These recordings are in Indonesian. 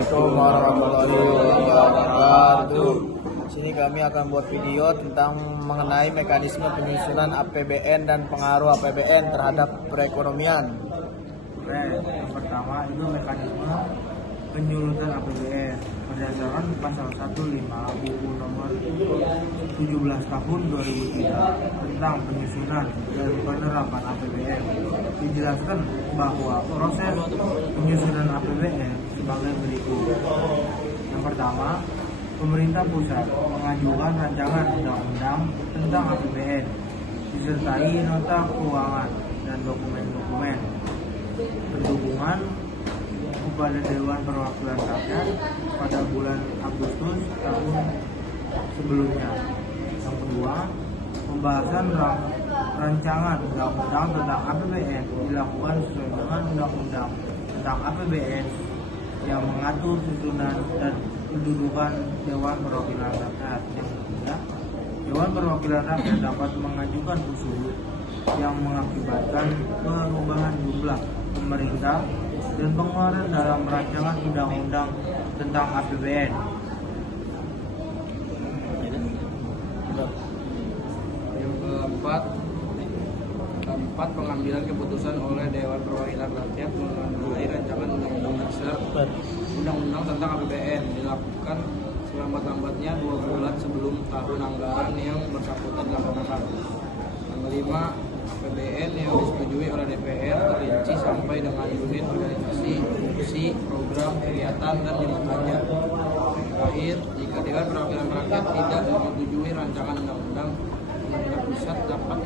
Assalamualaikum warahmatullahi wabarakatuh. Sini kami akan buat video tentang mengenai mekanisme penyusunan APBN dan pengaruh APBN terhadap perekonomian. Oke, yang pertama itu mekanisme penyusunan APBN berdasarkan pasal 15 Buku Nomor 17 Tahun 2003 tentang penyusunan dan penerapan APBN. Dijelaskan bahwa proses penyusunan APBN sebagai berikut. Yang pertama, pemerintah pusat mengajukan rancangan undang-undang tentang APBN disertai nota keuangan dan dokumen-dokumen pendukungan kepada Dewan Perwakilan Rakyat pada bulan Agustus tahun sebelumnya. Yang kedua, pembahasan rancangan undang-undang tentang APBN dilakukan sesuai dengan undang-undang tentang APBN yang mengatur susunan dan kedudukan Dewan Perwakilan Rakyat. Yang ketiga, Dewan Perwakilan Rakyat dapat mengajukan usul yang mengakibatkan perubahan jumlah pemerintah dan pengeluaran dalam rancangan undang-undang tentang APBN. Yang keempat, pengambilan keputusan oleh Dewan Perwakilan Rakyat mengenai rancangan undang-undang dasar undang-undang tentang APBN dilakukan selambat-lambatnya 2 bulan sebelum tahun anggaran yang bersangkutan dilaksanakan. Yang kelima, APBN yang disetujui oleh DPR terinci sampai dengan unit organisasi, fungsi, program, kegiatan, dan limbagannya. Terakhir, jika Dewan Perwakilan Rakyat tidak menyetujui rancangan undang-undang, pemerintah pusat dapat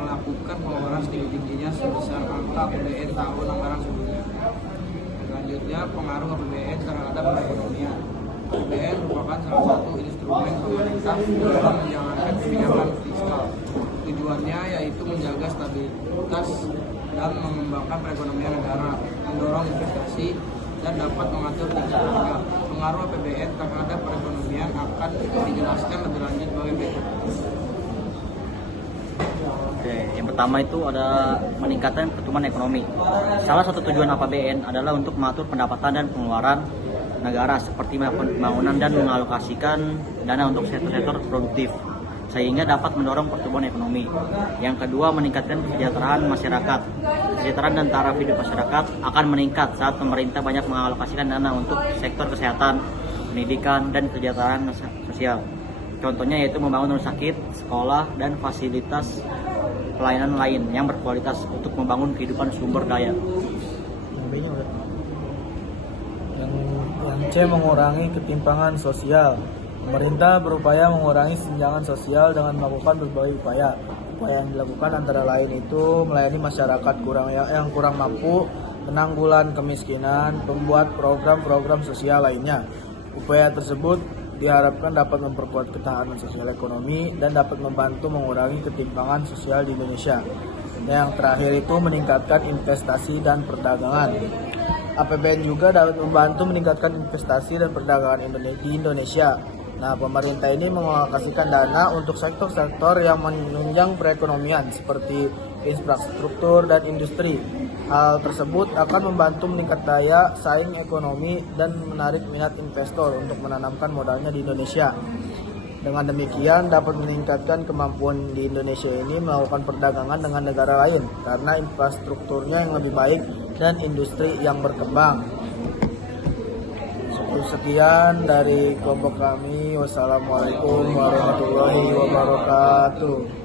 melakukan pengeluaran setinggi-tingginya sebesar angka APBN tahun anggaran sebelumnya. Selanjutnya, pengaruh APBN terhadap perekonomian. APBN merupakan salah satu instrumen pemerintah dalam menjalankan kebijakan fiskal. Tujuannya yaitu menjaga stabilitas dan mengembangkan perekonomian negara, mendorong investasi, dan dapat mengatur tingkat harga. Pengaruh APBN terhadap perekonomian akan dijelaskan lebih lanjut bagi berikut. Oke, yang pertama itu ada meningkatkan pertumbuhan ekonomi. Salah satu tujuan APBN adalah untuk mengatur pendapatan dan pengeluaran negara seperti pembangunan dan mengalokasikan dana untuk sektor-sektor produktif sehingga dapat mendorong pertumbuhan ekonomi. Yang kedua, meningkatkan kesejahteraan masyarakat. Kesejahteraan dan taraf hidup masyarakat akan meningkat saat pemerintah banyak mengalokasikan dana untuk sektor kesehatan, pendidikan, dan kesejahteraan sosial. Contohnya yaitu membangun rumah sakit, sekolah, dan fasilitas pelayanan lain yang berkualitas untuk membangun kehidupan sumber daya. Yang C, mengurangi ketimpangan sosial. Pemerintah berupaya mengurangi kesenjangan sosial dengan melakukan berbagai upaya. Upaya yang dilakukan antara lain itu melayani masyarakat yang kurang mampu, penanggulan kemiskinan, membuat program-program sosial lainnya. Upaya tersebut diharapkan dapat memperkuat ketahanan sosial ekonomi dan dapat membantu mengurangi ketimpangan sosial di Indonesia. Yang terakhir itu meningkatkan investasi dan perdagangan. APBN juga dapat membantu meningkatkan investasi dan perdagangan di Indonesia. Nah, pemerintah ini mengalokasikan dana untuk sektor-sektor yang menunjang perekonomian seperti infrastruktur dan industri. Hal tersebut akan membantu meningkat daya saing ekonomi dan menarik minat investor untuk menanamkan modalnya di Indonesia. Dengan demikian dapat meningkatkan kemampuan di Indonesia ini melakukan perdagangan dengan negara lain karena infrastrukturnya yang lebih baik dan industri yang berkembang. Sekian dari kelompok kami. Wassalamualaikum warahmatullahi wabarakatuh.